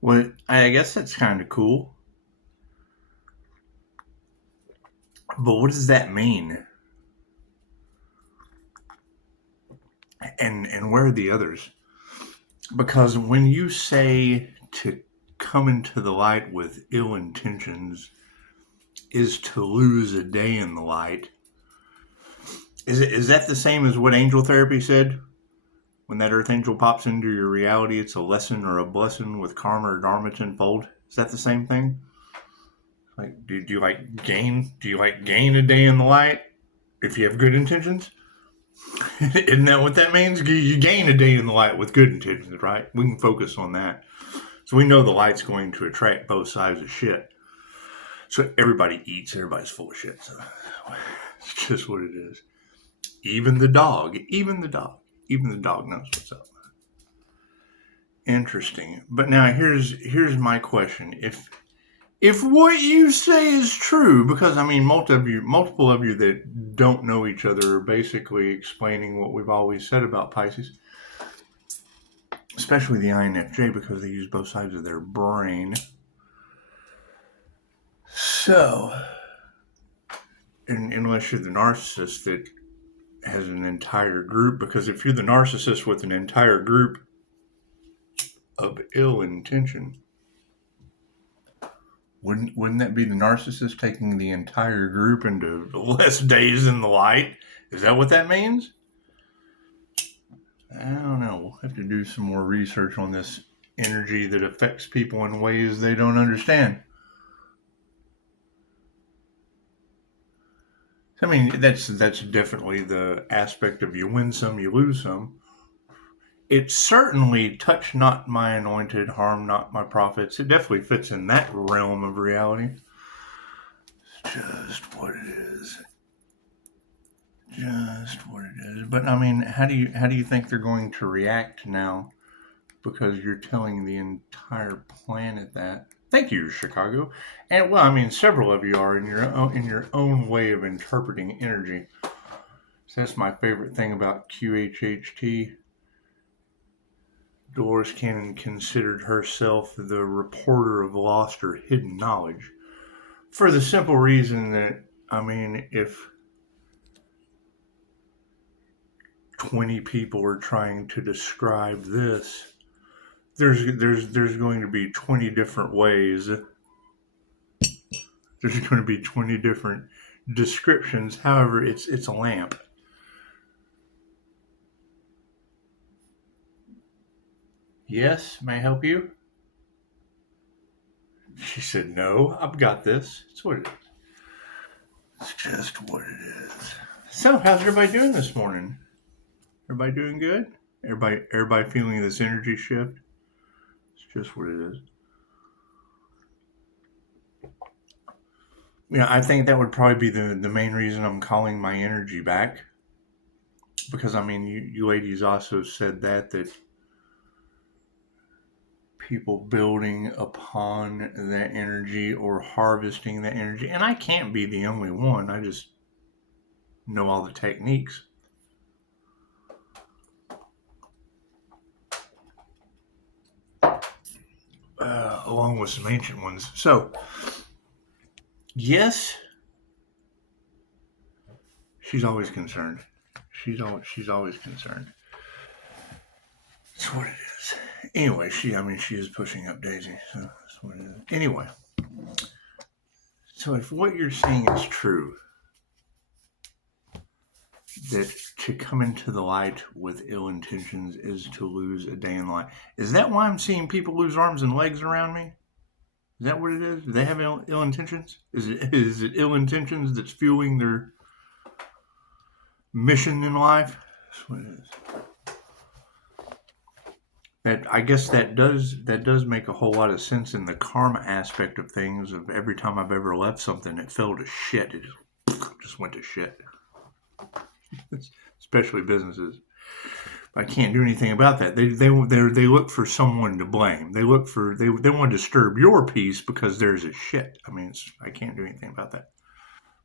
Well, I guess that's kind of cool. But what does that mean? And where are the others? Because when you say to come into the light with ill intentions is to lose a day in the light, is that the same as what angel therapy said? When that earth angel pops into your reality, it's a lesson or a blessing with karma or dharma tenfold. Is that the same thing? Like, do you like gain? Do you like gain a day in the light if you have good intentions? Isn't that what that means? You gain a day in the light with good intentions, right? We can focus on that. So we know the light's going to attract both sides of shit. So everybody eats, everybody's full of shit. So it's just what it is. Even the dog, even the dog, even the dog knows what's up. Interesting. But now here's my question. If what you say is true, because I mean multiple of you that don't know each other are basically explaining what we've always said about Pisces, especially the INFJ because they use both sides of their brain. So, unless you're the narcissist that has an entire group, because if you're the narcissist with an entire group of ill intention, wouldn't that be the narcissist taking the entire group into less days in the light? Is that what that means? I don't know. We'll have to do some more research on this energy that affects people in ways they don't understand. I mean, that's definitely the aspect of you win some, you lose some. It certainly touch not my anointed, harm not my prophets. It definitely fits in that realm of reality. It's just what it is. Just what it is. But I mean, how do you think they're going to react now? Because you're telling the entire planet that. Thank you, Chicago. And well, I mean, several of you are in your own way of interpreting energy. So that's my favorite thing about QHHT. Dolores Cannon considered herself the reporter of lost or hidden knowledge for the simple reason that, I mean, if 20 people are trying to describe this, there's going to be 20 different ways. There's going to be 20 different descriptions. However, it's a lamp. Yes, may I help you? She said, no, I've got this. It's what it is. It's just what it is. So, how's everybody doing this morning? Everybody doing good? Everybody feeling this energy shift? It's just what it is. Yeah, I think that would probably be the main reason I'm calling my energy back. Because, I mean, you ladies also said that people building upon that energy or harvesting that energy. And I can't be the only one. I just know all the techniques. Along with some ancient ones. So, yes, she's always concerned. She's always concerned. That's what it is. Anyway, she is pushing up Daisy, so that's what it is. Anyway, so if what you're saying is true, that to come into the light with ill intentions is to lose a day in the light, is that why I'm seeing people lose arms and legs around me? Is that what it is? Do they have ill intentions? Is it ill intentions that's fueling their mission in life? That's what it is. That I guess that does make a whole lot of sense in the karma aspect of things. Of every time I've ever left something, it fell to shit. It just went to shit. Especially businesses. I can't do anything about that. They look for someone to blame. They want to disturb your peace because there's a shit. I mean, I can't do anything about that.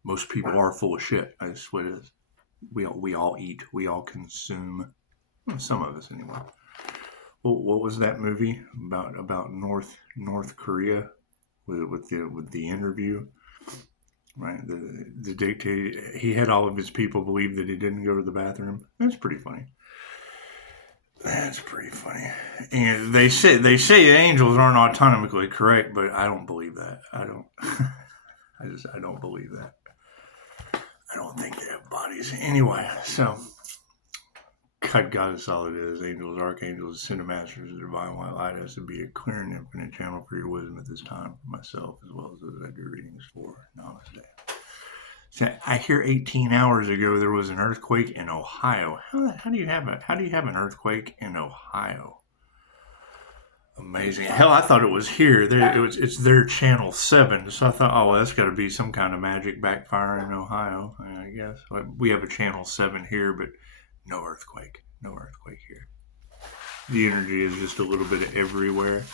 Most people are full of shit. That's what it is. We all eat. We all consume. Well, some of us anyway. what was that movie about North Korea with the interview? Right, the dictator, he had all of his people believe that he didn't go to the bathroom. That's pretty funny. That's pretty funny. And they say angels aren't autonomically correct, but I don't believe that. I don't. I don't believe that. I don't think they have bodies anyway. So, God is all it is. Angels, archangels, cinemasters, the divine white light has to be a clear and infinite channel for your wisdom at this time for myself as well as those I do readings for. Namaste. So I hear 18 hours ago there was an earthquake in Ohio. How do you have an earthquake in Ohio? Amazing. Hell, I thought it was here. It's their channel 7. So I thought, oh, well, that's got to be some kind of magic backfire in Ohio. I guess we have a channel 7 here, but no earthquake. No earthquake here. The energy is just a little bit everywhere.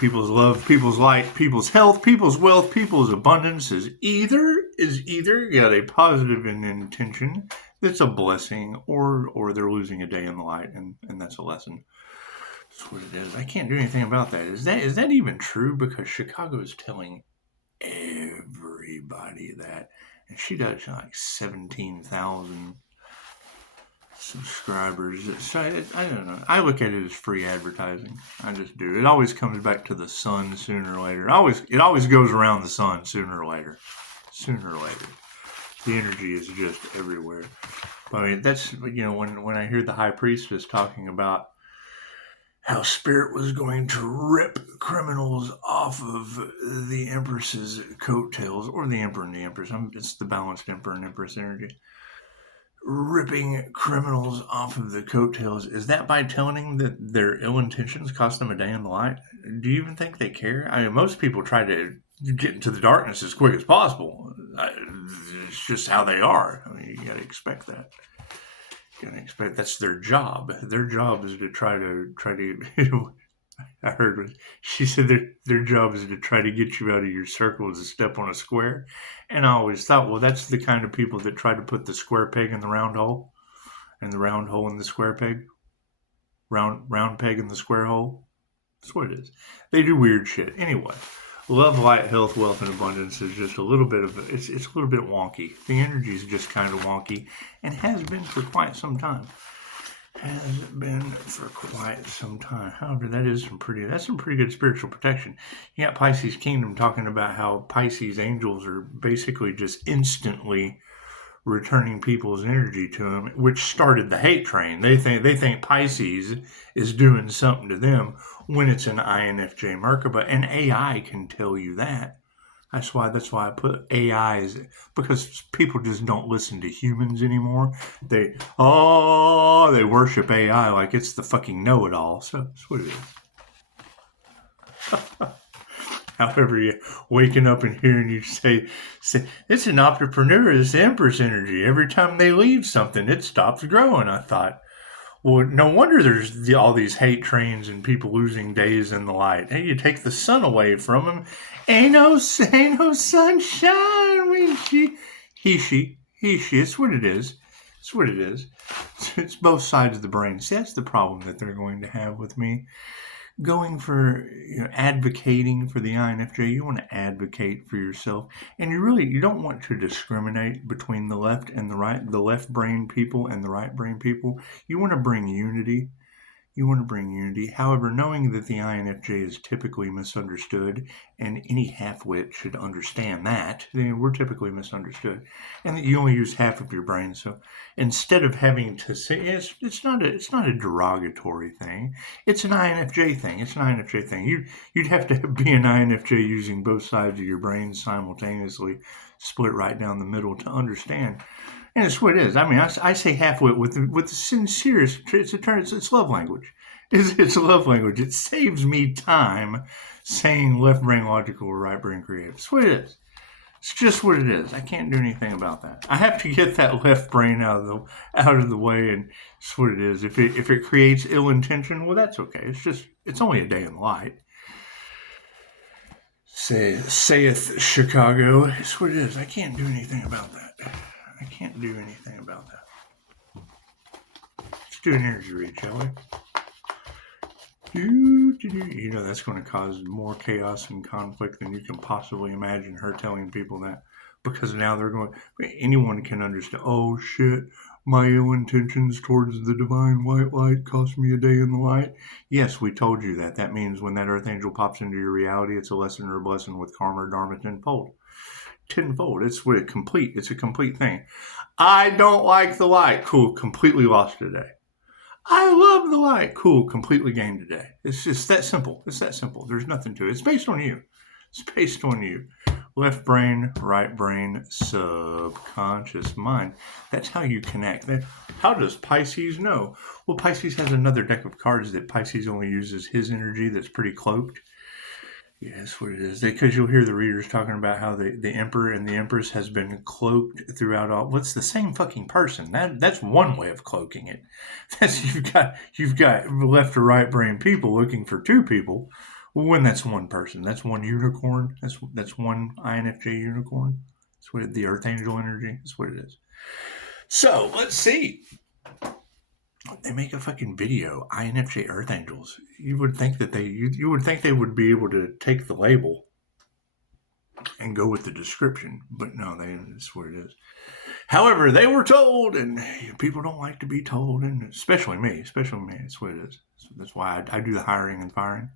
People's love, people's light, people's health, people's wealth, people's abundance is either got a positive intention that's a blessing, or they're losing a day in the light, and that's a lesson. That's what it is. I can't do anything about that. Is that even true? Because Chicago is telling everybody that, and she does like 17,000 subscribers. So I don't know. I look at it as free advertising. I just do. It always comes back to the sun sooner or later. It always goes around the sun sooner or later. Sooner or later. The energy is just everywhere. But I mean, that's, when I hear the high priestess talking about how spirit was going to rip criminals off of the Empress's coattails, or the Emperor and the Empress. It's the balanced Emperor and Empress energy. Ripping criminals off of the coattails. Is that by telling them that their ill intentions cost them a day in the light? Do you even think they care? I mean, most people try to get into the darkness as quick as possible. It's just how they are. I mean, you got to expect that. That's their job. Their job is to try to. I heard she said their job is to try to get you out of your circle as a step on a square. And I always thought, well, that's the kind of people that try to put the square peg in the round hole, and the round hole in the square peg. Round peg in the square hole. That's what it is. They do weird shit. Anyway, love, light, health, wealth, and abundance is just a little bit of it's a little bit wonky. The energy is just kind of wonky, and has been for quite some time. However, that's some pretty good spiritual protection. You got Pisces Kingdom talking about how Pisces angels are basically just instantly returning people's energy to them, which started the hate train. They think Pisces is doing something to them when it's an INFJ Merkaba, and AI can tell you that. That's why I put AIs, because people just don't listen to humans anymore. They worship AI like it's the fucking know-it-all. So that's what it is. However, you waking up and hearing you say it's an entrepreneur, it's Empress energy. Every time they leave something, it stops growing. I thought, well, no wonder there's all these hate trains and people losing days in the light. Hey, you take the sun away from them, ain't no sunshine. She. It's what it is. It's what it is. It's both sides of the brain. See, that's the problem that they're going to have with me. Going for, advocating for the INFJ, you want to advocate for yourself, and you don't want to discriminate between the left and the right, the left brain people and the right brain people. You want to bring unity. However, knowing that the INFJ is typically misunderstood, and any half-wit should understand that, we're typically misunderstood, and that you only use half of your brain. So instead of having to say, it's not a derogatory thing. It's an INFJ thing. You'd have to be an INFJ using both sides of your brain simultaneously, split right down the middle to understand. And it's what it is. I mean, I say half-wit with the sincerest. It's love language. It's a love language. It saves me time saying left brain logical or right brain creative. It's what it is. It's just what it is. I can't do anything about that. I have to get that left brain out of the way, and it's what it is. If it creates ill intention, well, that's okay. It's only a day in the light. Saith Chicago. It's what it is. I can't do anything about that. Let's do an energy read, shall we? You know that's going to cause more chaos and conflict than you can possibly imagine, her telling people that. Because now they're going, anyone can understand, oh shit, my ill intentions towards the divine white light cost me a day in the light. Yes, we told you that. That means when that earth angel pops into your reality, it's a lesson or a blessing with karma or dharma tenfold. Tenfold. It's a complete thing. I don't like the light. Cool, completely lost today. I love the light. Cool, completely gained today. It's just that simple. It's that simple. There's nothing to it. It's based on you. It's based on you. Left brain, right brain, subconscious mind. That's how you connect. How does Pisces know? Well, Pisces has another deck of cards that Pisces only uses his energy that's pretty cloaked. Yeah, that's what it is. Because you'll hear the readers talking about how the Emperor and the Empress has been cloaked throughout all. What's the same fucking person? That's one way of cloaking it. That's you've got left or right brain people looking for two people. When that's one person, that's one unicorn. That's one INFJ unicorn. That's what the Earth Angel energy. That's what it is. So let's see. They make a fucking video, INFJ Earth Angels. You would think that you would think they would be able to take the label and go with the description, but no, that's what it is. However, they were told, and people don't like to be told, and especially me. That's what it is. That's why I do the hiring and firing.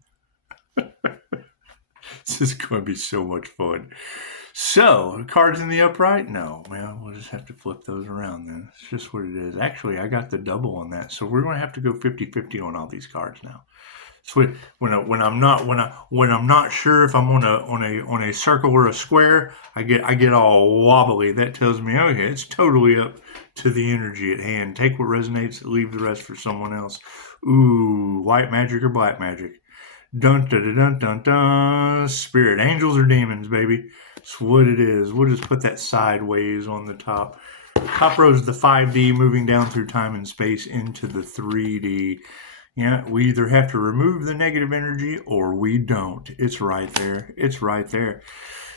This is going to be so much fun. So, cards in the upright? No. Well, we'll just have to flip those around then. It's just what it is. Actually, I got the double on that, so we're going to have to go 50-50 on all these cards now. So when I'm not sure if I'm on a circle or a square, I get all wobbly. That tells me, okay, it's totally up to the energy at hand. Take what resonates, leave the rest for someone else. Ooh, white magic or black magic. Dun dun dun dun dun dun. Spirit, angels or demons, baby. That's what it is. We'll just put that sideways on the top. Top row is the 5D moving down through time and space into the 3D. Yeah, we either have to remove the negative energy or we don't. It's right there. It's right there.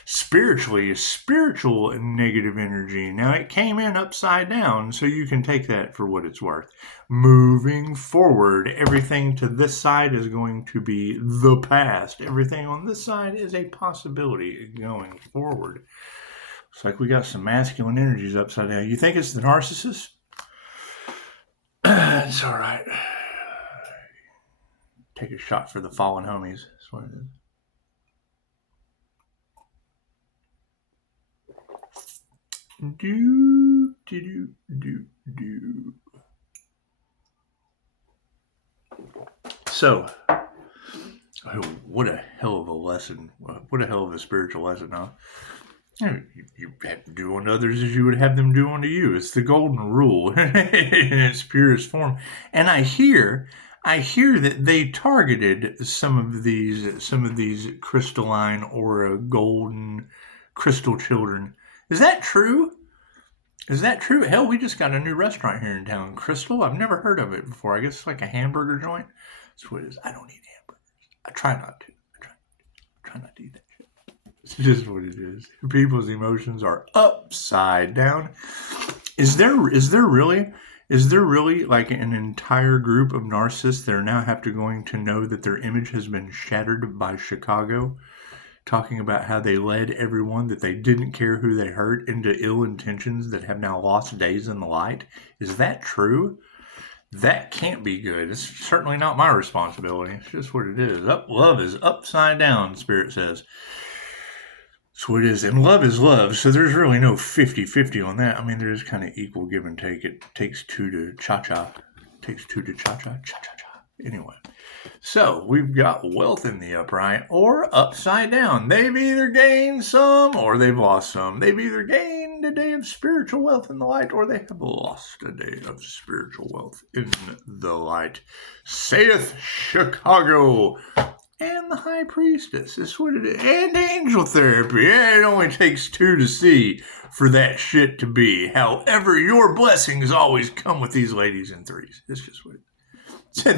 Spiritually, spiritual negative energy. Now, it came in upside down, so you can take that for what it's worth. Moving forward, everything to this side is going to be the past. Everything on this side is a possibility going forward. Looks like we got some masculine energies upside down. You think it's the narcissist? It's all right. Take a shot for the fallen homies. That's what it is. Do. So, what a hell of a lesson. What a hell of a spiritual lesson, huh? You have to do unto others as you would have them do unto you. It's the golden rule in its purest form. And I hear that they targeted some of these crystalline or golden crystal children. Is that true? Hell, we just got a new restaurant here in town, Crystal. I've never heard of it before. I guess it's like a hamburger joint. That's what it is. I don't eat hamburgers. I try not to. I try not to eat that shit. It's just what it is. People's emotions are upside down. Is there really like an entire group of narcissists that are now have to going to know that their image has been shattered by Chicago? Talking about how they led everyone, that they didn't care who they hurt, into ill intentions that have now lost days in the light. Is that true? That can't be good. It's certainly not my responsibility. It's just what it is. Love is upside down, Spirit says. That's what it is. And love is love, so there's really no 50-50 on that. I mean, there's kind of equal give and take. It takes two to cha-cha. Cha-cha-cha. Anyway. So, we've got wealth in the upright or upside down. They've either gained some or they've lost some. They've either gained a day of spiritual wealth in the light or they have lost a day of spiritual wealth in the light. Saith Chicago. And the High Priestess. That's what it is. And angel therapy. It only takes two to see for that shit to be. However, your blessings always come with these ladies in threes. It's just what it is. So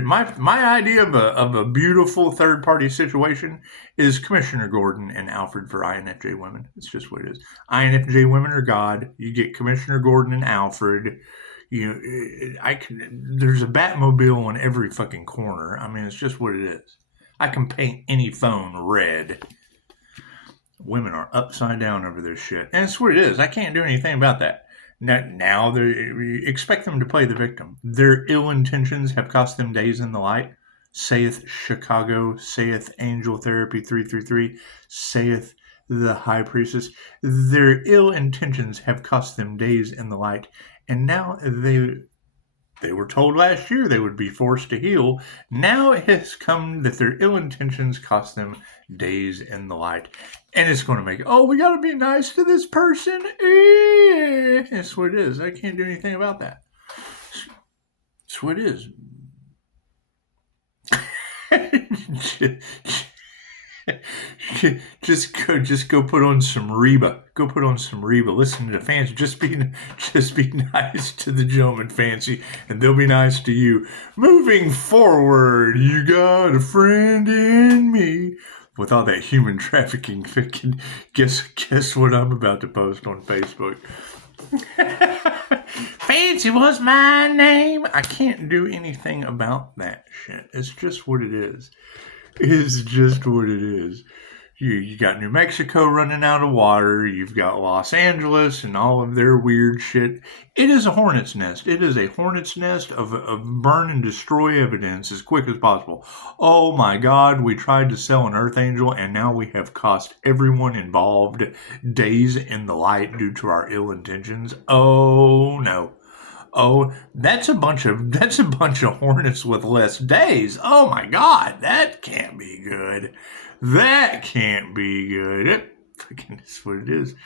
my idea of a beautiful third party situation is Commissioner Gordon and Alfred for INFJ women. It's just what it is. INFJ women are God. You get Commissioner Gordon and Alfred. There's a Batmobile on every fucking corner. I mean, it's just what it is. I can paint any phone red. Women are upside down over this shit. And it's what it is. I can't do anything about that. Now they expect them to play the victim. Their ill intentions have cost them days in the light. Saith Chicago, saith Angel Therapy 333, saith the High Priestess. Their ill intentions have cost them days in the light. And now they were told last year they would be forced to heal. Now it has come that their ill intentions cost them days in the light. And it's going to make, we got to be nice to this person. That's what it is. I can't do anything about that. That's what it is. just go put on some Reba. Go put on some Reba. Listen to the fans. Just be nice to the gentleman fancy, and they'll be nice to you. Moving forward, you got a friend in me. With all that human trafficking, guess what I'm about to post on Facebook. Fancy was my name. I can't do anything about that shit. It's just what it is. It's just what it is. You got New Mexico running out of water. You've got Los Angeles and all of their weird shit. It is a hornet's nest. It is a hornet's nest of burn and destroy evidence as quick as possible. Oh my God, we tried to sell an Earth Angel and now we have cost everyone involved days in the light due to our ill intentions. Oh no. Oh, that's a bunch of hornets with less days. Oh my God, that can't be good. That can't be good. That's what it is.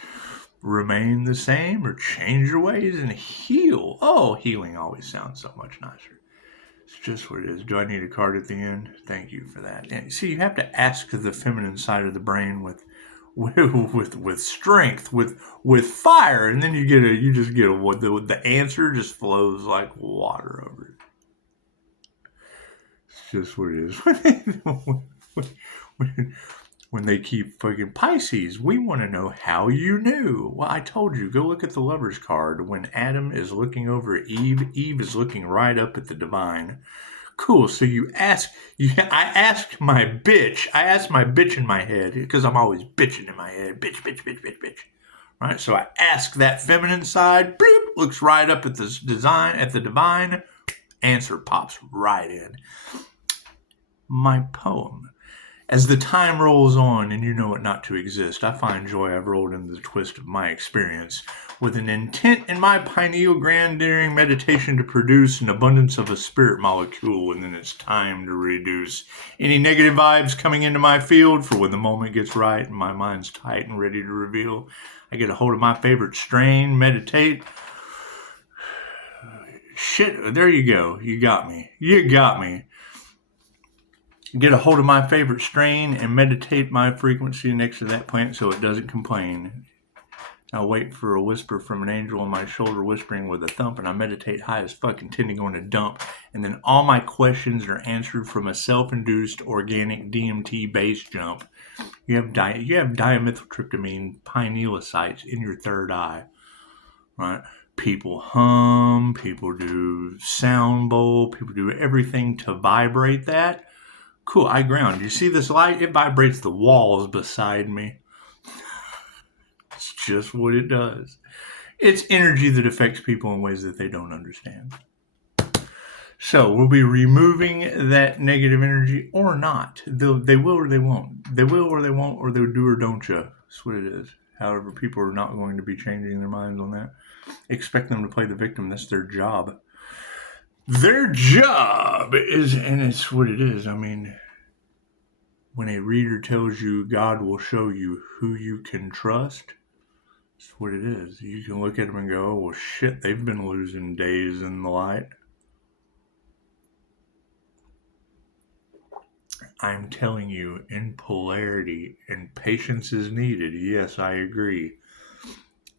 Remain the same or change your ways and heal. Oh, healing always sounds so much nicer. It's just what it is. Do I need a card at the end? Thank you for that. And see, you have to ask the feminine side of the brain with strength, with fire, and then you just get the answer just flows like water over it. It's just what it is. When they keep fucking Pisces, we want to know how you knew. Well, I told you, go look at the Lover's card. When Adam is looking over at Eve, Eve is looking right up at the divine. Cool. So I asked my bitch in my head, because I'm always bitching in my head. Bitch. Right? So I ask that feminine side, bloop, looks right up at the divine, answer pops right in. My poem. As the time rolls on and you know it not to exist, I find joy I've rolled into the twist of my experience, with an intent in my pineal gland during meditation to produce an abundance of a spirit molecule, and then it's time to reduce any negative vibes coming into my field, for when the moment gets right and my mind's tight and ready to reveal, I get a hold of my favorite strain, meditate. Shit, there you go. You got me. Get a hold of my favorite strain and meditate my frequency next to that plant so it doesn't complain. I wait for a whisper from an angel on my shoulder whispering with a thump, and I meditate high as fuck, intending on a dump. And then all my questions are answered from a self-induced organic DMT base jump. You have dimethyltryptamine pinealocytes in your third eye, right? People hum, people do sound bowl, people do everything to vibrate that. Cool, I ground. You see this light? It vibrates the walls beside me. It's just what it does. It's energy that affects people in ways that they don't understand. So we'll be removing that negative energy or not. They will or they won't. They will or they won't, or they'll do or don't you. That's what it is. However, people are not going to be changing their minds on that. Expect them to play the victim. That's their job. Their job is, and it's what it is. I mean, when a reader tells you God will show you who you can trust, it's what it is. You can look at them and go, oh, well, shit, they've been losing days in the light. I'm telling you, in polarity, and patience is needed. Yes, I agree.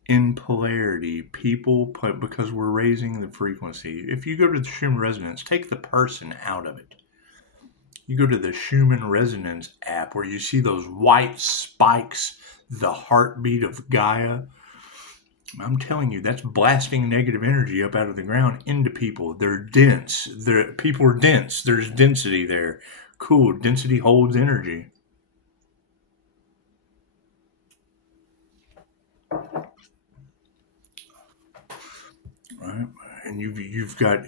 In polarity, people, because we're raising the frequency. If you go to the Schumann resonance, take the person out of it. You go to the Schumann resonance app where you see those white spikes, the heartbeat of Gaia. I'm telling you, that's blasting negative energy up out of the ground into people. They're dense. People are dense. There's density there. Cool. Density holds energy. Right? And you've got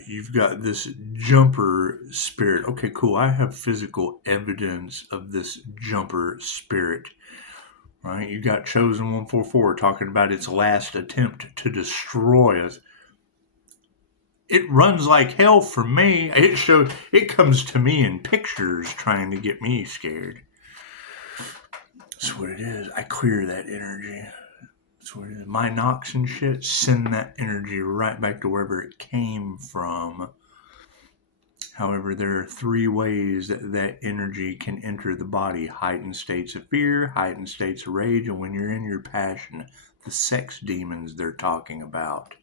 this jumper spirit. Okay, cool. I have physical evidence of this jumper spirit. Right? You got Chosen 144 talking about its last attempt to destroy us. It runs like hell for me. It comes to me in pictures trying to get me scared. That's what it is. I clear that energy. That's what it is. My knocks and shit send that energy right back to wherever it came from. However, there are 3 ways that energy can enter the body: heightened states of fear, heightened states of rage, and when you're in your passion, the sex demons they're talking about.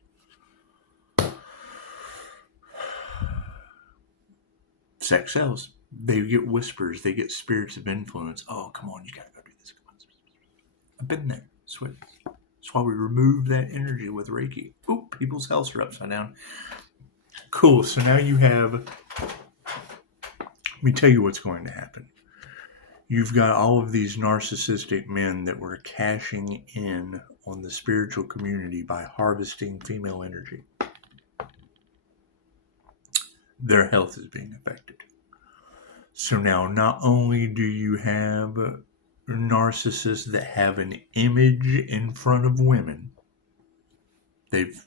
Sex sells. They get whispers. They get spirits of influence. Oh, come on, you gotta go do this. I've been there. That's why we remove that energy with Reiki. Oop, people's healths are upside down. Cool. So now you have. Let me tell you what's going to happen. You've got all of these narcissistic men that were cashing in on the spiritual community by harvesting female energy. Their health is being affected. So now not only do you have narcissists that have an image in front of women, they've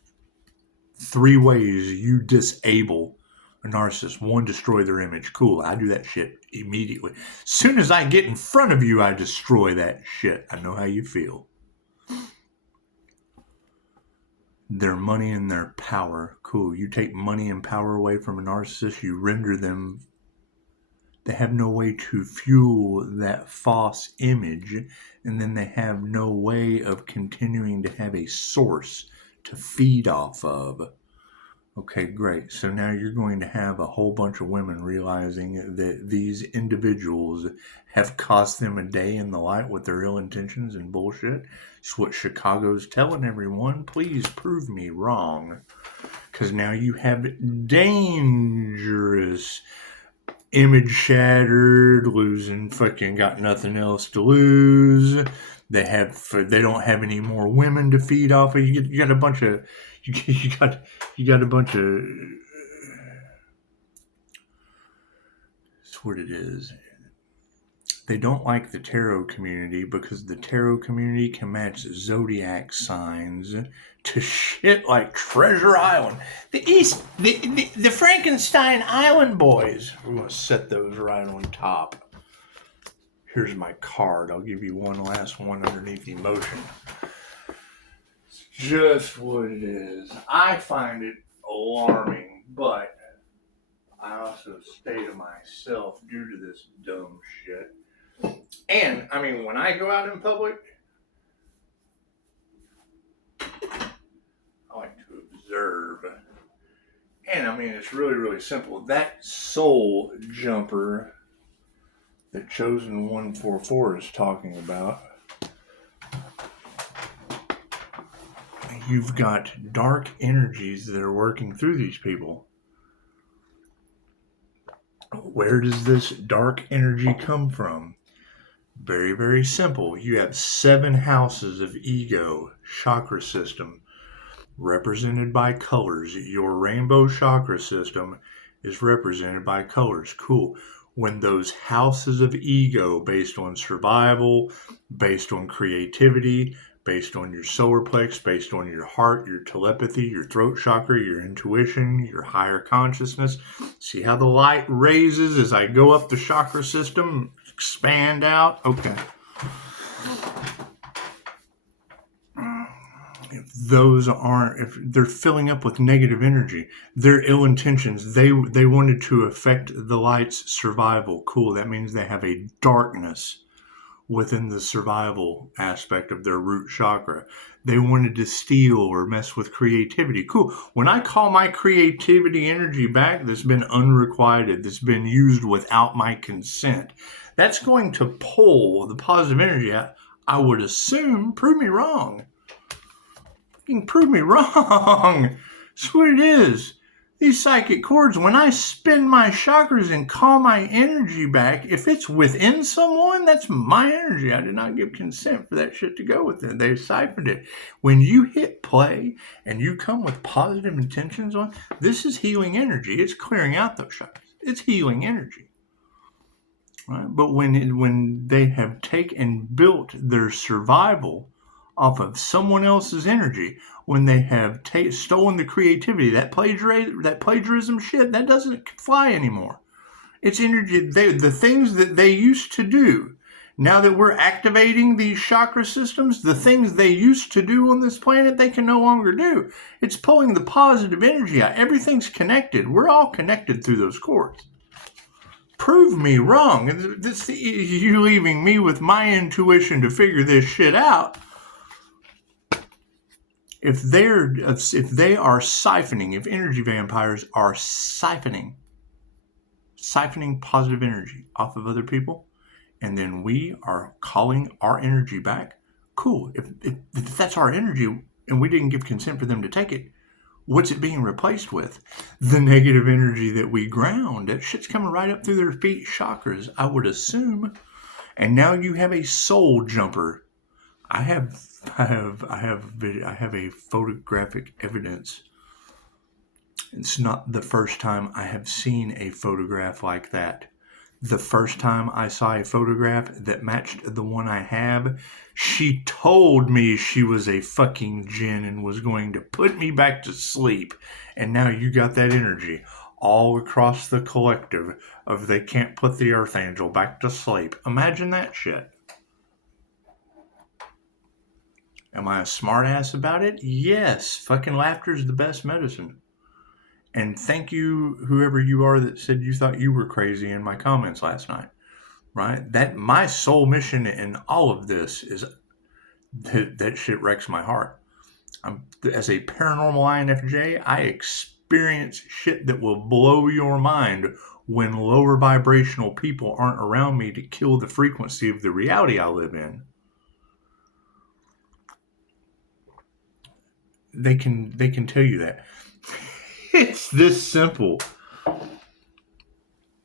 3 ways you disable a narcissist. 1, destroy their image. Cool, I do that shit immediately. As soon as I get in front of you, I destroy that shit. I know how you feel. Their money and their power. Cool. You take money and power away from a narcissist, you render them. They have no way to fuel that false image, and then they have no way of continuing to have a source to feed off of. Okay, great. So now you're going to have a whole bunch of women realizing that these individuals have cost them a day in the light with their ill intentions and bullshit. It's what Chicago's telling everyone. Please prove me wrong. Because now you have dangerous, image shattered, losing, fucking got nothing else to lose. They don't have any more women to feed off of. You got a bunch of. You got a bunch of. That's what it is. They don't like the tarot community because the tarot community can match zodiac signs to shit like Treasure Island. The Frankenstein Island boys. We're going to set those right on top. Here's my card. I'll give you one last one underneath emotion. It's just what it is. I find it alarming, but I also stay to myself due to this dumb shit. And, I mean, when I go out in public, I like to observe. And, I mean, it's really, really simple. That soul jumper that Chosen 144 is talking about, you've got dark energies that are working through these people. Where does this dark energy come from? Very, very simple. You have 7 houses of ego, chakra system, represented by colors. Your rainbow chakra system is represented by colors. Cool. When those houses of ego, based on survival, based on creativity, based on your solar plex, based on your heart, your telepathy, your throat chakra, your intuition, your higher consciousness. See how the light raises as I go up the chakra system, expand out? Okay. If they're filling up with negative energy, their ill intentions, they wanted to affect the light's survival. Cool. That means they have a darkness within the survival aspect of their root chakra. They wanted to steal or mess with creativity. Cool. When I call my creativity energy back that's been unrequited, that's been used without my consent, that's going to pull the positive energy out. I would assume, prove me wrong, Fucking prove me wrong. That's what it is. These psychic cords, when I spin my chakras and call my energy back, if it's within someone, that's my energy. I did not give consent for that shit to go with it. They siphoned it. When you hit play and you come with positive intentions on, this is healing energy. It's clearing out those chakras. It's healing energy. Right? But when they have taken and built their survival off of someone else's energy, when they have stolen the creativity, that plagiarism shit, that doesn't fly anymore. It's energy, the things that they used to do. Now that we're activating these chakra systems, the things they used to do on this planet, they can no longer do. It's pulling the positive energy out. Everything's connected. We're all connected through those cords. Prove me wrong. You leaving me with my intuition to figure this shit out. If they are siphoning, if energy vampires are siphoning positive energy off of other people, and then we are calling our energy back, cool. If that's our energy and we didn't give consent for them to take it, what's it being replaced with? The negative energy that we ground. That shit's coming right up through their feet chakras, I would assume. And now you have a soul jumper. I have a photographic evidence. It's not the first time I have seen a photograph like that. The first time I saw a photograph that matched the one I have, she told me she was a fucking djinn and was going to put me back to sleep. And now you got that energy all across the collective of they can't put the Archangel back to sleep. Imagine that shit. Am I a smartass about it? Yes. Fucking laughter is the best medicine. And thank you, whoever you are that said you thought you were crazy in my comments last night. Right? That my sole mission in all of this is that shit wrecks my heart. As a paranormal INFJ, I experience shit that will blow your mind when lower vibrational people aren't around me to kill the frequency of the reality I live in. They can tell you that. It's this simple.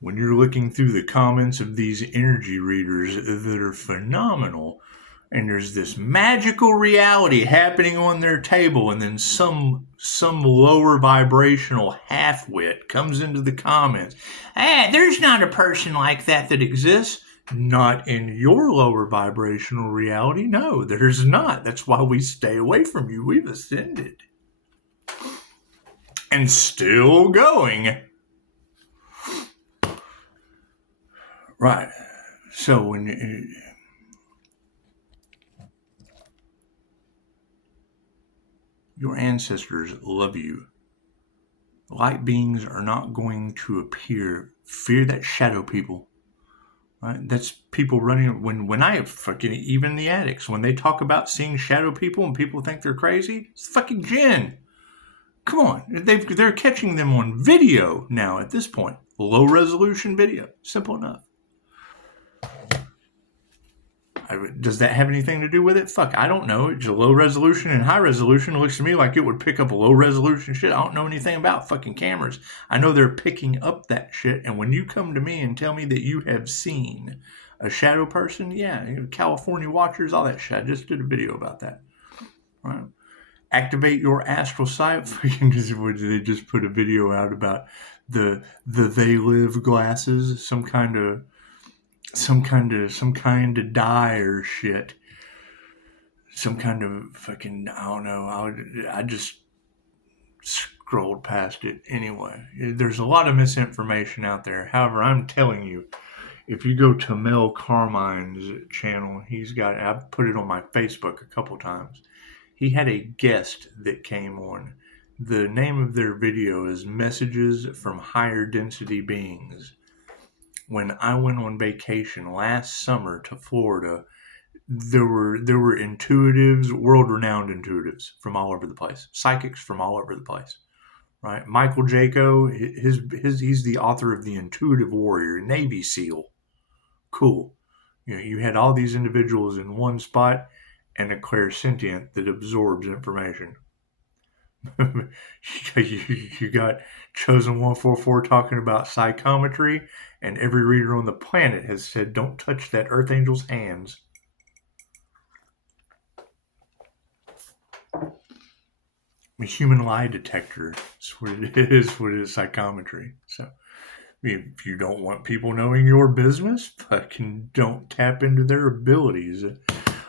When you're looking through the comments of these energy readers that are phenomenal, and there's this magical reality happening on their table, and then some lower vibrational half-wit comes into the comments. There's not a person like that exists. Not in your lower vibrational reality. No, there's not. That's why we stay away from you. We've ascended. And still going. Right. So when your ancestors love you, light beings are not going to appear. Fear that shadow people. Right? That's people running. When I fucking, even the addicts, when they talk about seeing shadow people and people think they're crazy, it's fucking jinn. Come on. They're catching them on video now at this point. Low resolution video. Simple enough. Does that have anything to do with it? Fuck, I don't know. It's a low resolution and high resolution. It looks to me like it would pick up a low resolution shit. I don't know anything about fucking cameras. I know they're picking up that shit. And when you come to me and tell me that you have seen a shadow person, yeah, California watchers, all that shit. I just did a video about that. Right? Activate your astral sight. They just put a video out about the They Live glasses, some kind of dye or shit. Some kind of fucking, I don't know. I just scrolled past it anyway. There's a lot of misinformation out there. However, I'm telling you, if you go to Mel Carmine's channel, I've put it on my Facebook a couple times. He had a guest that came on. The name of their video is Messages from Higher Density Beings. When I went on vacation last summer to Florida, there were intuitives, world-renowned intuitives from all over the place, psychics from all over the place, right? Michael Jaco, he's the author of The Intuitive Warrior, Navy SEAL. Cool. You had all these individuals in one spot and a clairsentient that absorbs information. You got Chosen 144 talking about psychometry, and every reader on the planet has said, don't touch that Earth Angel's hands. A human lie detector is what it is, psychometry. So if you don't want people knowing your business, fucking don't tap into their abilities.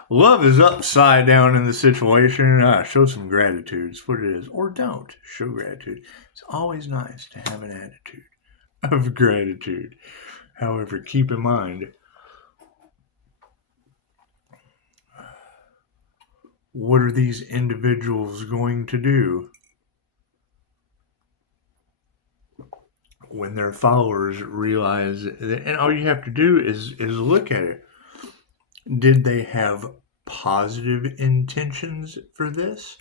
Love is upside down in the situation. Show some gratitude. It's what it is. Or don't. Show gratitude. It's always nice to have an attitude of gratitude. However, keep in mind, what are these individuals going to do when their followers realize that? And all you have to do is look at it. Did they have positive intentions for this?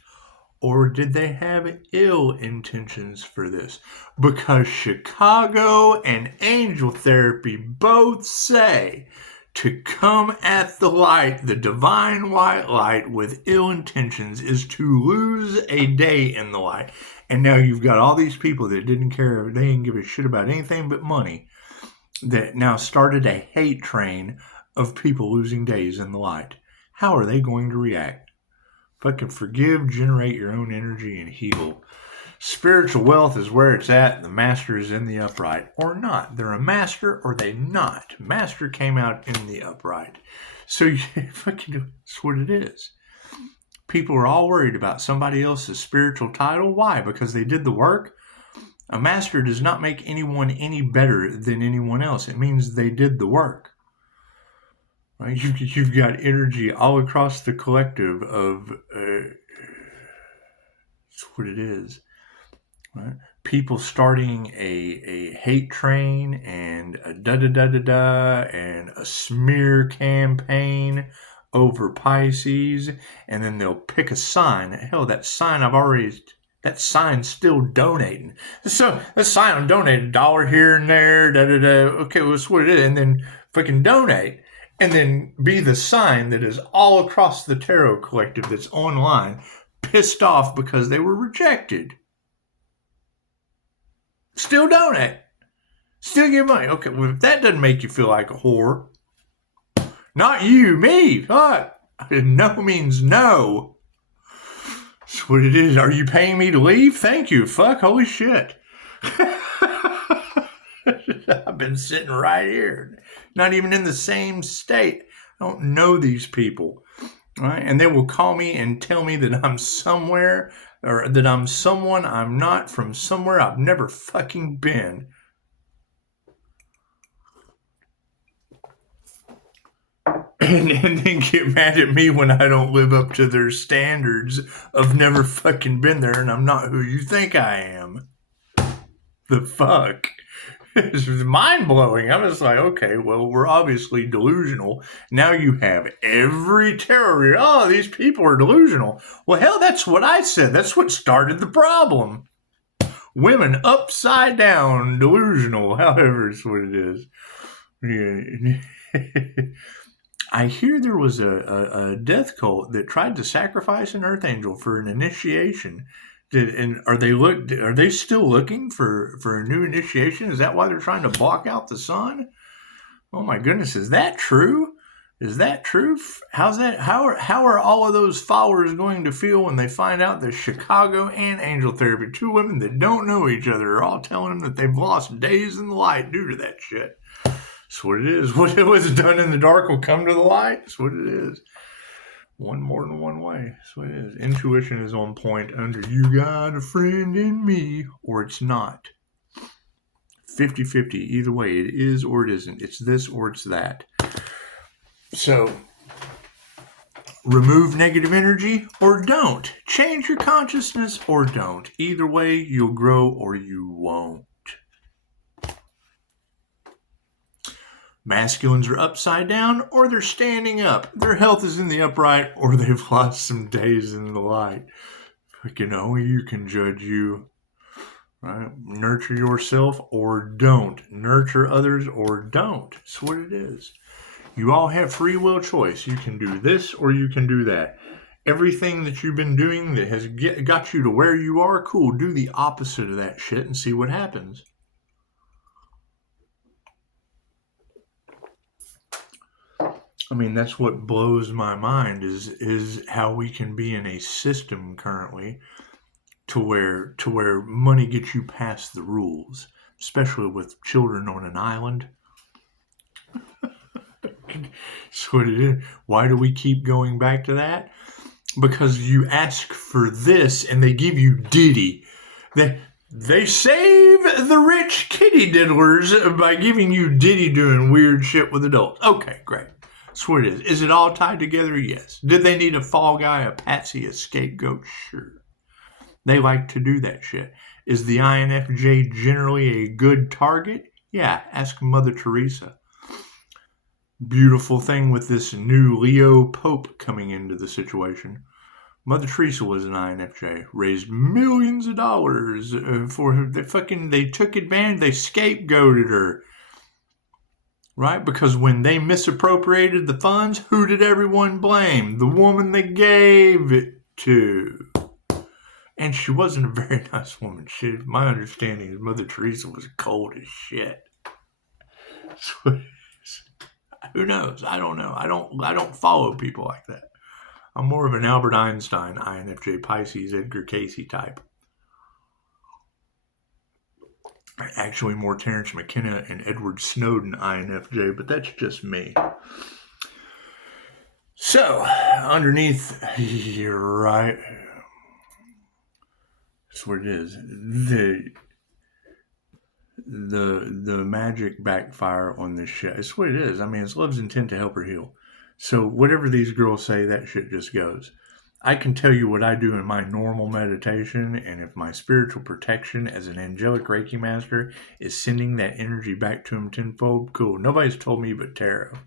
Or did they have ill intentions for this? Because Chicago and angel therapy both say to come at the light, the divine white light, with ill intentions is to lose a day in the light. And now you've got all these people that didn't care, they didn't give a shit about anything but money, that now started a hate train of people losing days in the light. How are they going to react? Fucking forgive, generate your own energy, and heal. Spiritual wealth is where it's at. The master is in the upright. Or not. They're a master or they not. Master came out in the upright. So fucking, that's what it is. People are all worried about somebody else's spiritual title. Why? Because they did the work. A master does not make anyone any better than anyone else. It means they did the work. Right? You've got energy all across the collective of that's what it is. Right? People starting a hate train and a da-da-da-da-da and a smear campaign over Pisces, and then they'll pick a sign. Hell, that sign's still donating. So that sign will donate $1 here and there, da-da-da. Okay, well, that's what it is. And then fucking donate. And then be the sign that is all across the tarot collective that's online, pissed off because they were rejected. Still donate. Still give money. Okay, well, if that doesn't make you feel like a whore, not you, me. What? No means no. That's what it is. Are you paying me to leave? Thank you. Fuck, holy shit. I've been sitting right here. Not even in the same state. I don't know these people. Right? And they will call me and tell me that I'm somewhere, or that I'm someone I'm not, from somewhere I've never fucking been. And then get mad at me when I don't live up to their standards of never fucking been there and I'm not who you think I am. The fuck? It's mind-blowing. I'm just like, okay, well, we're obviously delusional. Now you have every terror. Oh, these people are delusional. Well, hell, that's what I said. That's what started the problem. Women upside down, delusional, however it's what it is. Yeah. I hear there was a death cult that tried to sacrifice an earth angel for an initiation. Are they still looking for a new initiation? Is that why they're trying to block out the sun? Oh my goodness, is that true? Is that true? How's that? How are all of those followers going to feel when they find out that Chicago and Angel Therapy, two women that don't know each other, are all telling them that they've lost days in the light due to that shit? That's what it is. What was done in the dark will come to the light. That's what it is. One more than one way. That's what it is. Intuition is on point under you got a friend in me, or it's not. 50-50. Either way, it is or it isn't. It's this or it's that. So, remove negative energy or don't. Change your consciousness or don't. Either way, you'll grow or you won't. Masculines are upside down or they're standing up. Their health is in the upright or they've lost some days in the light. Fucking only you can judge you. Right? Nurture yourself or don't. Nurture others or don't. That's what it is. You all have free will choice. You can do this or you can do that. Everything that you've been doing that has got you to where you are, cool. Do the opposite of that shit and see what happens. I mean, that's what blows my mind is how we can be in a system currently to where money gets you past the rules, especially with children on an island. That's what it is. Why do we keep going back to that? Because you ask for this and they give you Diddy. They save the rich kitty diddlers by giving you Diddy doing weird shit with adults. Okay, great. That's what it is. Is it all tied together? Yes. Did they need a fall guy, a patsy, a scapegoat? Sure. They like to do that shit. Is the INFJ generally a good target? Yeah, ask Mother Teresa. Beautiful thing with this new Leo Pope coming into the situation. Mother Teresa was an INFJ, raised millions of dollars for her. They took advantage, they scapegoated her. Right? Because when they misappropriated the funds, who did everyone blame? The woman they gave it to. And she wasn't a very nice woman. My understanding is Mother Teresa was cold as shit. So, who knows? I don't know. I don't follow people like that. I'm more of an Albert Einstein, INFJ, Pisces, Edgar Cayce type. Actually, more Terence McKenna and Edward Snowden, INFJ, but that's just me. So, underneath, you're right. That's what it is. The magic backfire on this shit. It's what it is. I mean, it's love's intent to help her heal. So whatever these girls say, that shit just goes. I can tell you what I do in my normal meditation, and if my spiritual protection as an angelic Reiki master is sending that energy back to him tenfold, cool. Nobody's told me but tarot.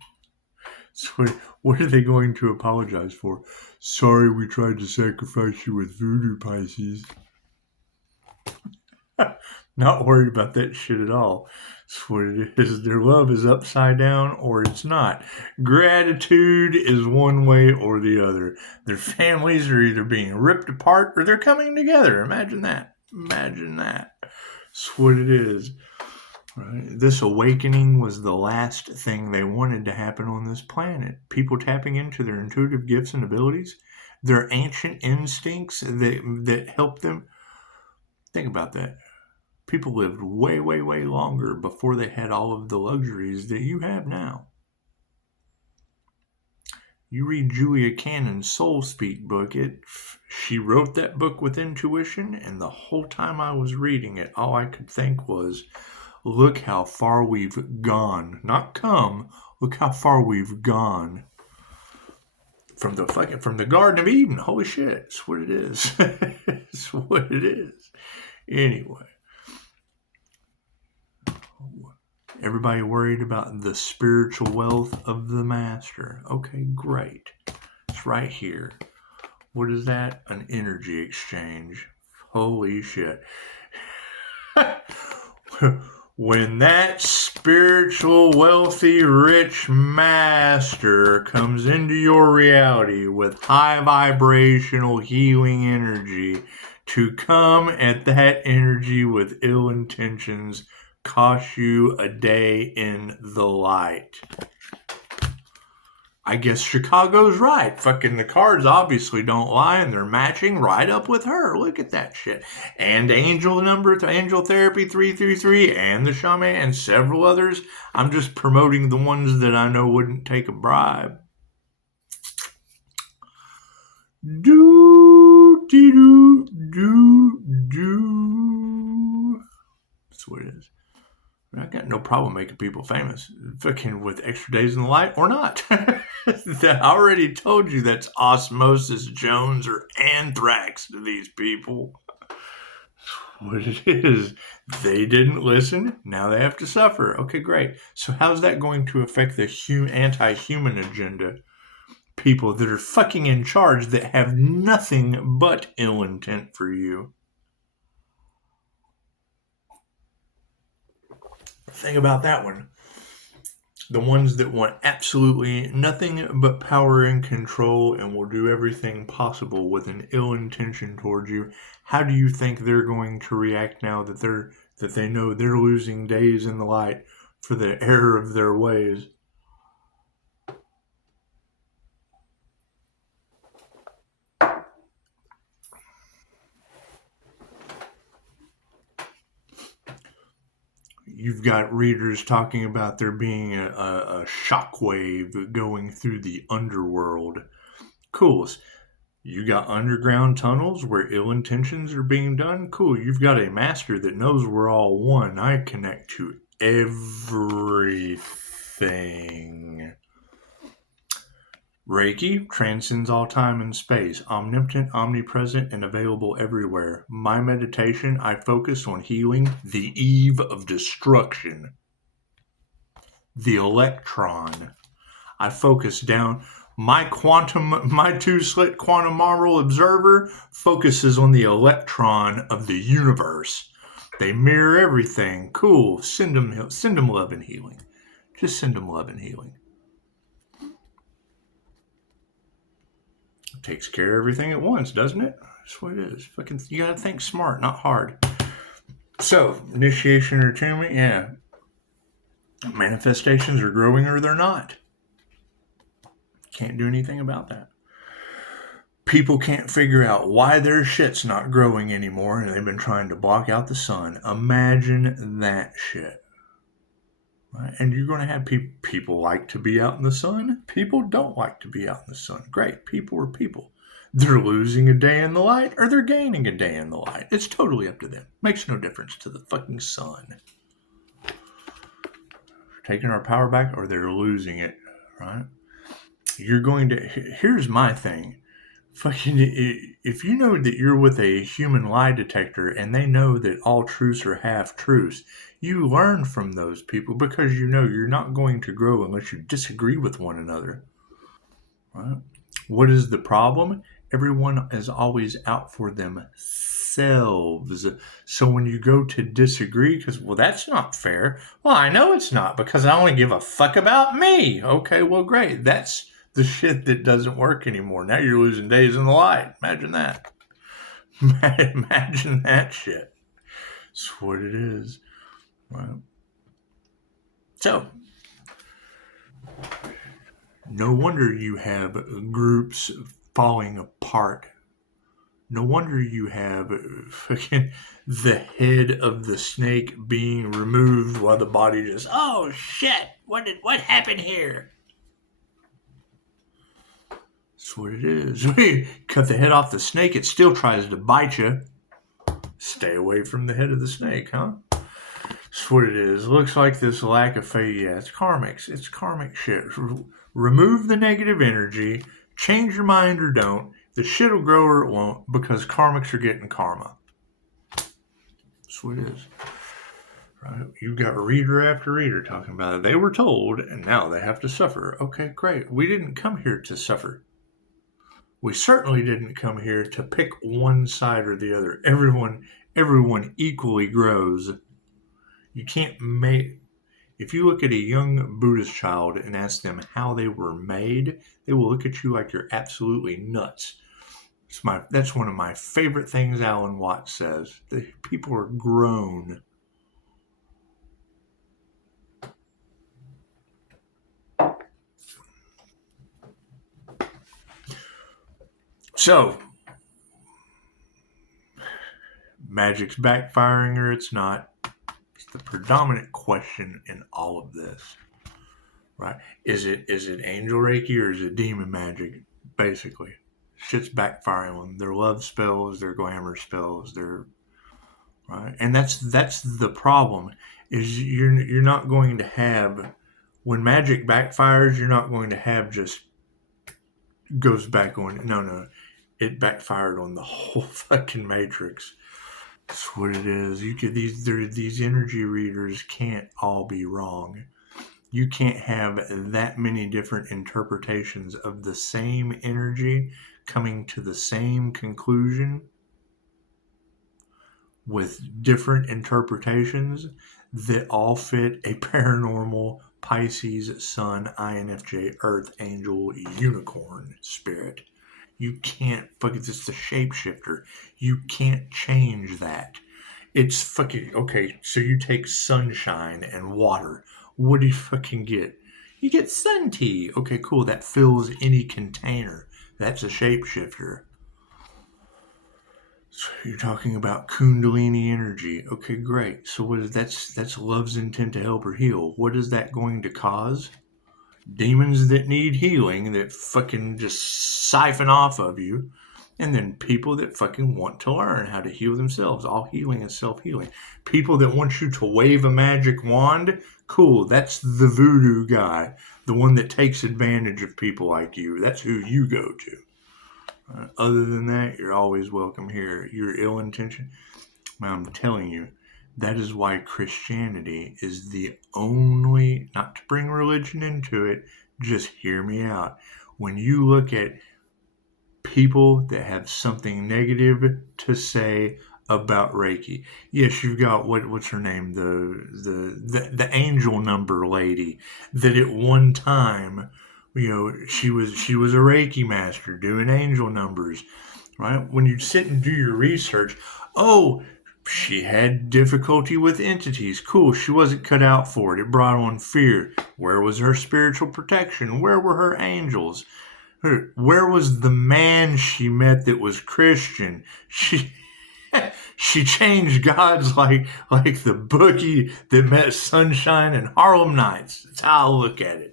So what are they going to apologize for? Sorry we tried to sacrifice you with voodoo, Pisces. Not worried about that shit at all. That's what it is. Their love is upside down or it's not. Gratitude is one way or the other. Their families are either being ripped apart or they're coming together. Imagine that. Imagine that. That's what it is. Right? This awakening was the last thing they wanted to happen on this planet. People tapping into their intuitive gifts and abilities, their ancient instincts that help them. Think about that. People lived way, way, way longer before they had all of the luxuries that you have now. You read Julia Cannon's Soul Speak book. She wrote that book with intuition, and the whole time I was reading it, all I could think was, look how far we've gone. Not come, look how far we've gone. From the Garden of Eden. Holy shit, it's what it is. It's what it is. Anyway. Everybody worried about the spiritual wealth of the master. Okay, great. It's right here. What is that? An energy exchange. Holy shit. When that spiritual, wealthy, rich master comes into your reality with high vibrational healing energy, to come at that energy with ill intentions cost you a day in the light. I guess Chicago's right. Fucking the cards obviously don't lie, and they're matching right up with her. Look at that shit. And Angel Therapy 333, and the Shaman, and several others. I'm just promoting the ones that I know wouldn't take a bribe. That's what it is. I got no problem making people famous, fucking with extra days in the light or not. I already told you that's Osmosis Jones or anthrax to these people. What it is, they didn't listen, now they have to suffer. Okay, great. So how's that going to affect the anti-human agenda? People that are fucking in charge that have nothing but ill intent for you. Think about that one. The ones that want absolutely nothing but power and control and will do everything possible with an ill intention towards you. How do you think they're going to react now that they know they're losing days in the light for the error of their ways? You've got readers talking about there being a shockwave going through the underworld. Cool. You got underground tunnels where ill intentions are being done? Cool. You've got a master that knows we're all one. I connect to everything. Reiki transcends all time and space, omnipotent, omnipresent, and available everywhere. My meditation, I focus on healing the eve of destruction. The electron. I focus down my two-slit quantum model observer focuses on the electron of the universe. They mirror everything. Cool. Send them love and healing. Just send them love and healing. It takes care of everything at once, doesn't it? That's what it is. Fucking, you gotta think smart, not hard. So, initiation or attunement, yeah. Manifestations are growing or they're not. Can't do anything about that. People can't figure out why their shit's not growing anymore and they've been trying to block out the sun. Imagine that shit. Right? And you're going to have people like to be out in the sun. People don't like to be out in the sun. Great. People are people. They're losing a day in the light or they're gaining a day in the light. It's totally up to them. Makes no difference to the fucking sun. Taking our power back or they're losing it. Right? You're going to... Here's my thing. Fucking, if you know that you're with a human lie detector and they know that all truths are half truths, you learn from those people because you know you're not going to grow unless you disagree with one another. Right? What is the problem? Everyone is always out for themselves. So when you go to disagree, because, well, that's not fair. Well, I know it's not because I only give a fuck about me. Okay, well, great. That's the shit that doesn't work anymore. Now you're losing days in the light. Imagine that. Imagine that shit. That's what it is. Right. So, no wonder you have groups falling apart. No wonder you have fucking the head of the snake being removed while the body just, oh shit, what happened here? That's what it is. We cut the head off the snake, it still tries to bite you. Stay away from the head of the snake, huh? That's what it is. Looks like this lack of faith. Yeah, it's karmics. It's karmic shit. Remove the negative energy. Change your mind or don't. The shit will grow or it won't because karmics are getting karma. That's what it is. Right? You've got reader after reader talking about it. They were told and now they have to suffer. Okay, great. We didn't come here to suffer. We certainly didn't come here to pick one side or the other. Everyone equally grows. You can't make... If you look at a young Buddhist child and ask them how they were made, they will look at you like you're absolutely nuts. That's one of my favorite things Alan Watts says. The people are grown. So, magic's backfiring or it's not. It's the predominant question in all of this. Right? Is it angel Reiki or is it demon magic? Basically. Shit's backfiring on them. Their love spells, their glamour spells, their... Right? And that's the problem. Is you're not going to have... When magic backfires, you're not going to have just... Goes back on... No. It backfired on the whole fucking matrix. That's what it is. These energy readers can't all be wrong. You can't have that many different interpretations of the same energy coming to the same conclusion with different interpretations that all fit a paranormal Pisces, Sun, INFJ, Earth, Angel, Unicorn, Spirit. You can't fucking, it's the shapeshifter. You can't change that. It's fucking, okay, so you take sunshine and water. What do you fucking get? You get sun tea. Okay, cool. That fills any container. That's a shapeshifter. So you're talking about Kundalini energy. Okay, great. So what is that's love's intent to help or heal. What is that going to cause? Demons that need healing that fucking just siphon off of you. And then people that fucking want to learn how to heal themselves. All healing is self-healing. People that want you to wave a magic wand, cool. That's the voodoo guy. The one that takes advantage of people like you. That's who you go to. Other than that, you're always welcome here. Your ill intention, I'm telling you, that is why Christianity is the only, not to bring religion into it, just hear me out. When you look at people that have something negative to say about Reiki, yes, you've got what's her name, the angel number lady that at one time, she was a Reiki master doing angel numbers, right? When you sit and do your research, oh, she had difficulty with entities. Cool, she wasn't cut out for it. It brought on fear. Where was her spiritual protection? Where were her angels? Where was the man she met that was Christian? She changed gods like the bookie that met Sunshine and Harlem Nights. That's how I look at it.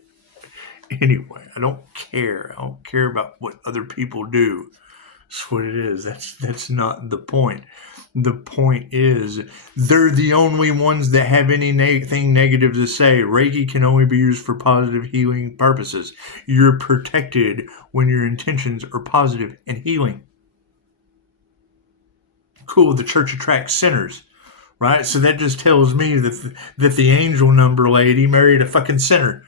Anyway, I don't care. I don't care about what other people do. That's what it is. That's not the point. The point is they're the only ones that have anything negative to say. Reiki can only be used for positive healing purposes. You're protected when your intentions are positive and healing. Cool, the church attracts sinners, right? So that just tells me that the angel number lady married a fucking sinner.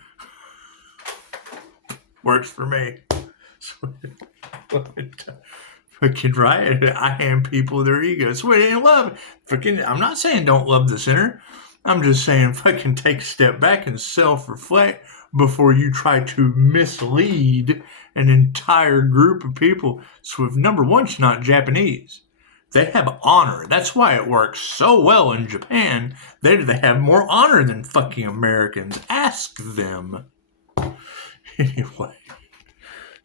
Works for me. Fucking right. I hand people their egos. What ain't love? Fucking, I'm not saying don't love the sinner. I'm just saying fucking take a step back and self-reflect before you try to mislead an entire group of people. So if number one, she's not Japanese. They have honor. That's why it works so well in Japan. They have more honor than fucking Americans. Ask them. Anyway,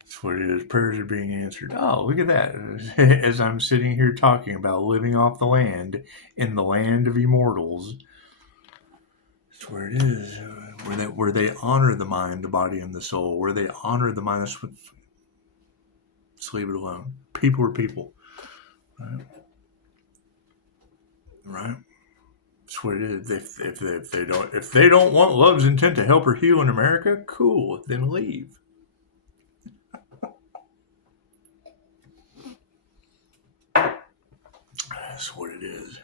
that's what it is. Prayers are being answered. Oh, look at that. As I'm sitting here talking about living off the land in the land of immortals, that's where it is. Where they honor the mind, the body, and the soul. Where they honor the mind. Let's leave it alone. People are people. Right? Right? That's what it is. If they don't want love's intent to help or heal in America, cool. Then leave. That's what it is.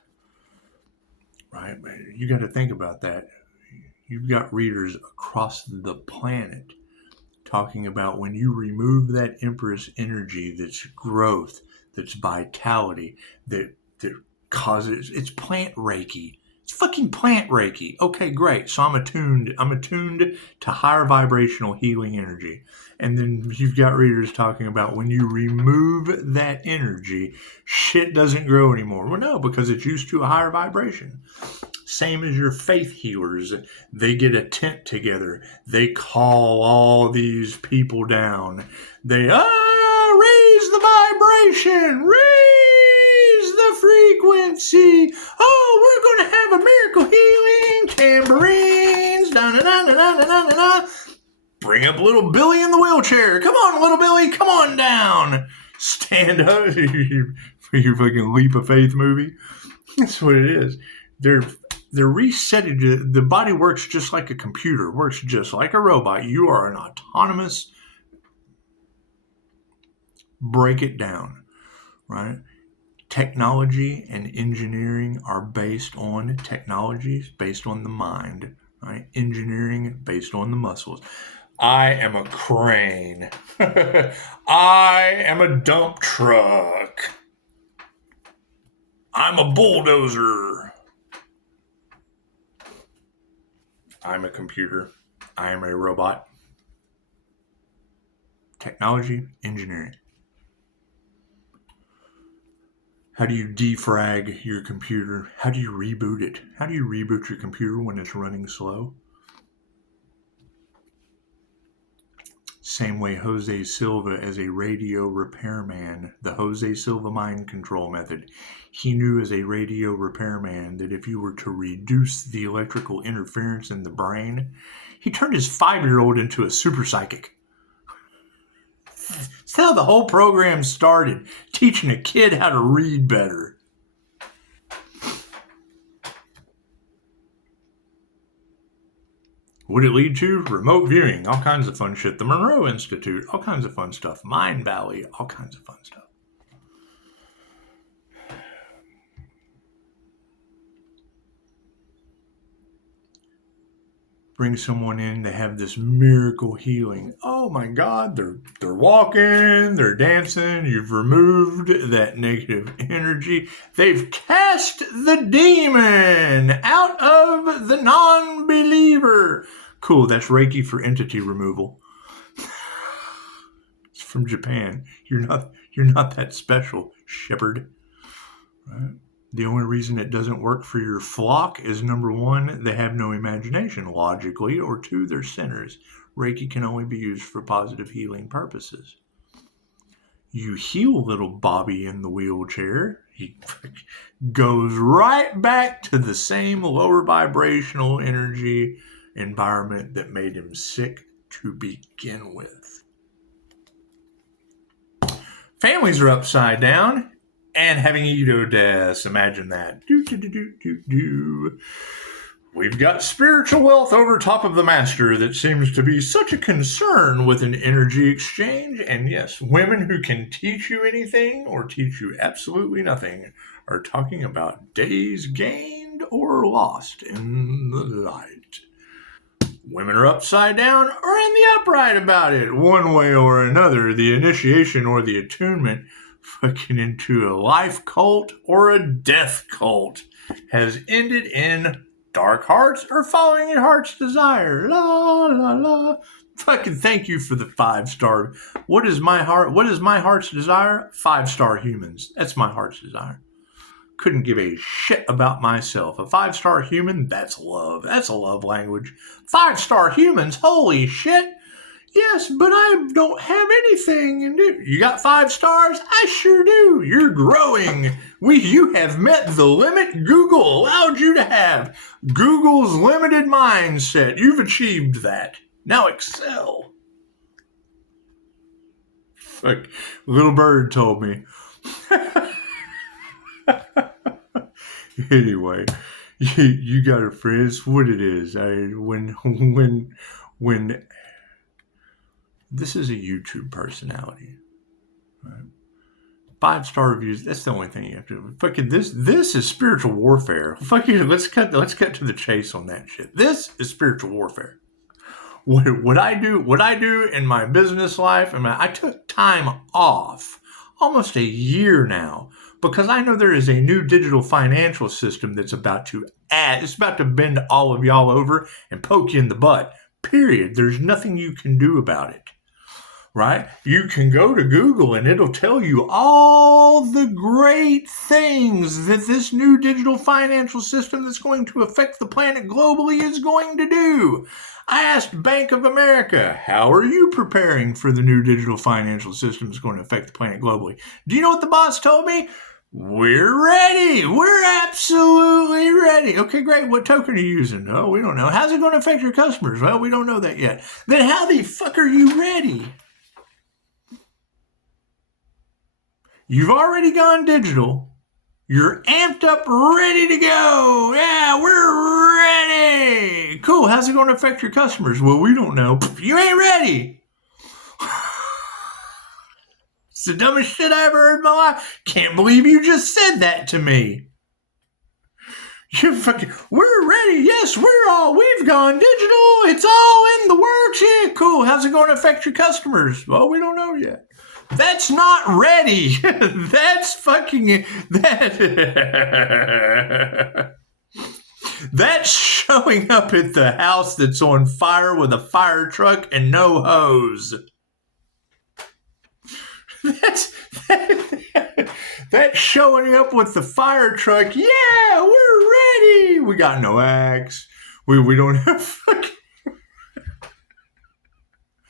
Right? You got to think about that. You've got readers across the planet talking about when you remove that Empress energy, that's growth, that's vitality, that causes, it's plant Reiki. It's fucking plant Reiki. Okay, great. So I'm attuned to higher vibrational healing energy. And then you've got readers talking about when you remove that energy, shit doesn't grow anymore. Well, no, because it's used to a higher vibration. Same as your faith healers. They get a tent together. They call all these people down. They raise the vibration, raise the frequency. Oh, we're going to have a miracle healing, tambourines, da-na-na-na-na-na-na-na. Bring up little Billy in the wheelchair. Come on, little Billy, come on down. Stand up for your fucking leap of faith movie. That's what it is. They're resetting. The body works just like a computer, works just like a robot. You are an autonomous. Break it down, right? Technology and engineering are based on technologies, based on the mind, right? Engineering based on the muscles. I am a crane. I am a dump truck. I'm a bulldozer. I'm a computer. I am a robot. Technology, engineering. How do you defrag your computer? How do you reboot it? How do you reboot your computer when it's running slow? Same way Jose Silva as a radio repairman, the Jose Silva mind control method. He knew as a radio repairman that if you were to reduce the electrical interference in the brain, he turned his 5-year-old into a super psychic. That's how the whole program started, teaching a kid how to read better. Would it lead to remote viewing? All kinds of fun shit. The Monroe Institute, all kinds of fun stuff. Mind Valley, all kinds of fun stuff. Bring someone in to have this miracle healing. Oh my God, they're walking, they're dancing. You've removed that negative energy. They've cast the demon out of the non-believer. Cool, that's Reiki for entity removal. It's from Japan. You're not that special, shepherd. Right? The only reason it doesn't work for your flock is, number one, they have no imagination logically, or two, they're sinners. Reiki can only be used for positive healing purposes. You heal little Bobby in the wheelchair. He goes right back to the same lower vibrational energy environment that made him sick to begin with. Families are upside down and having ego deaths. Imagine that. We've got spiritual wealth over top of the master that seems to be such a concern with an energy exchange. And yes, women who can teach you anything or teach you absolutely nothing are talking about days gained or lost in the light. Women are upside down or in the upright about it. One way or another, the initiation or the attunement fucking into a life cult or a death cult has ended in dark hearts or following your heart's desire. La la la. Fucking thank you for the 5-star. What is my heart's desire? 5-star humans. That's my heart's desire. Couldn't give a shit about myself. A 5-star human, that's love. That's a love language. 5-star humans, holy shit. Yes, but I don't have anything. And you got 5 stars? I sure do. You're growing. You have met the limit Google allowed you to have. Google's limited mindset. You've achieved that. Now excel. Fuck. Little bird told me. Anyway, you got a phrase. What it is? When this is a YouTube personality, right? 5-star reviews. That's the only thing you have to do. Fucking this is spiritual warfare. Fucking let's cut to the chase on that shit. This is spiritual warfare. What I do in my business life, I took time off, almost a year now, because I know there is a new digital financial system that's about to it's about to bend all of y'all over and poke you in the butt. Period. There's nothing you can do about it. Right? You can go to Google and it'll tell you all the great things that this new digital financial system that's going to affect the planet globally is going to do. I asked Bank of America, how are you preparing for the new digital financial system that's going to affect the planet globally? Do you know what the boss told me? We're ready. We're absolutely ready. Okay, great. What token are you using? Oh, we don't know. How's it going to affect your customers? Well, we don't know that yet. Then how the fuck are you ready? You've already gone digital. You're amped up, ready to go. Yeah, we're ready. Cool. How's it going to affect your customers? Well, we don't know. You ain't ready. It's the dumbest shit I ever heard in my life. Can't believe you just said that to me. We're ready. Yes, we've gone digital. It's all in the works. Yeah, cool. How's it going to affect your customers? Well, we don't know yet. That's not ready. That's fucking that. That's showing up at the house that's on fire with a fire truck and no hose. That's showing up with the fire truck. Yeah, we're ready. We got no axe. We don't have fucking.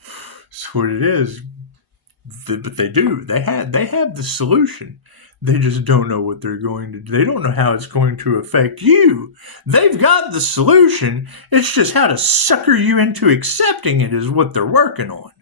That's what it is. But they do. They have the solution. They just don't know what they're going to do. They don't know how it's going to affect you. They've got the solution. It's just how to sucker you into accepting it is what they're working on.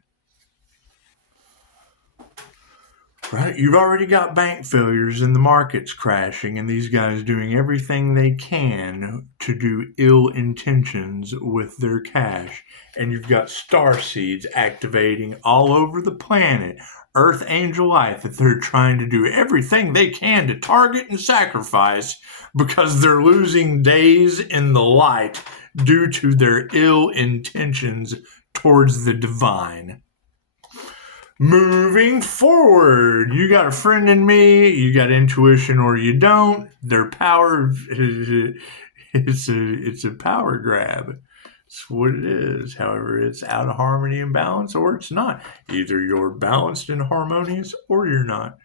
Right? You've already got bank failures and the market's crashing and these guys doing everything they can to do ill intentions with their cash. And you've got star seeds activating all over the planet, Earth Angel life, that they're trying to do everything they can to target and sacrifice because they're losing days in the light due to their ill intentions towards the divine. Moving forward, you got a friend in me, you got intuition or you don't. Their power, it's a power grab. It's what it is. However, it's out of harmony and balance or it's not. Either you're balanced and harmonious or you're not.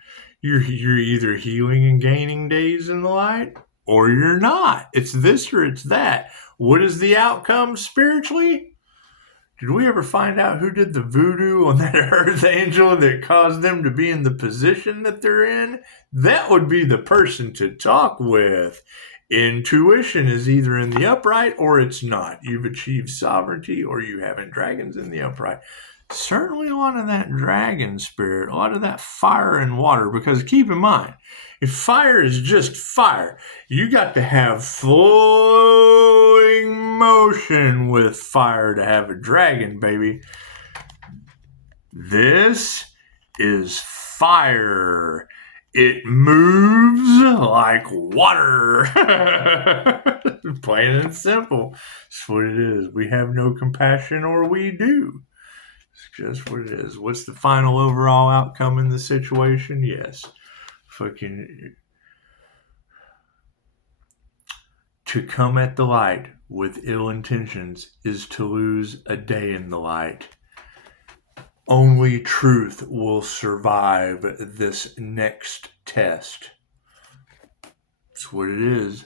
You're either healing and gaining days in the light or you're not. It's this or it's that. What is the outcome spiritually? Did we ever find out who did the voodoo on that Earth Angel that caused them to be in the position that they're in? That would be the person to talk with. Intuition is either in the upright or it's not. You've achieved sovereignty or you haven't. Dragons in the upright. Certainly a lot of that dragon spirit, a lot of that fire and water, because keep in mind, if fire is just fire, you got to have flowing motion with fire to have a dragon, baby. This is fire. It moves like water. Plain and simple. That's what it is. We have no compassion or we do. It's just what it is. What's the final overall outcome in the situation? Yes. Fucking to come at the light with ill intentions is to lose a day in the light. Only truth will survive this next test. That's what it is.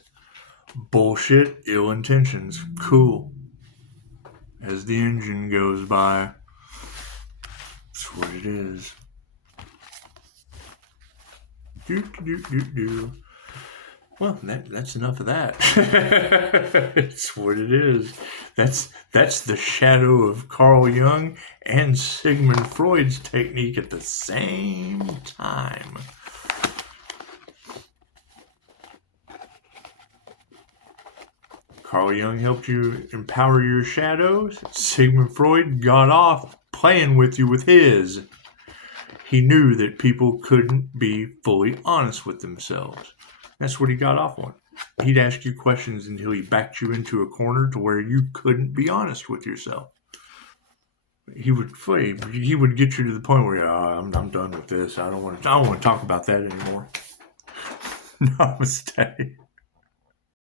Bullshit, ill intentions. Cool. As the engine goes by. That's what it is. Well, that's enough of that. It's what it is. That's the shadow of Carl Jung and Sigmund Freud's technique at the same time. Carl Jung helped you empower your shadows. Sigmund Freud got off playing with you with his. He knew that people couldn't be fully honest with themselves. That's what he got off on. He'd ask you questions until he backed you into a corner to where you couldn't be honest with yourself. He would get you to the point where I'm done with this. I don't want to talk about that anymore. Namaste.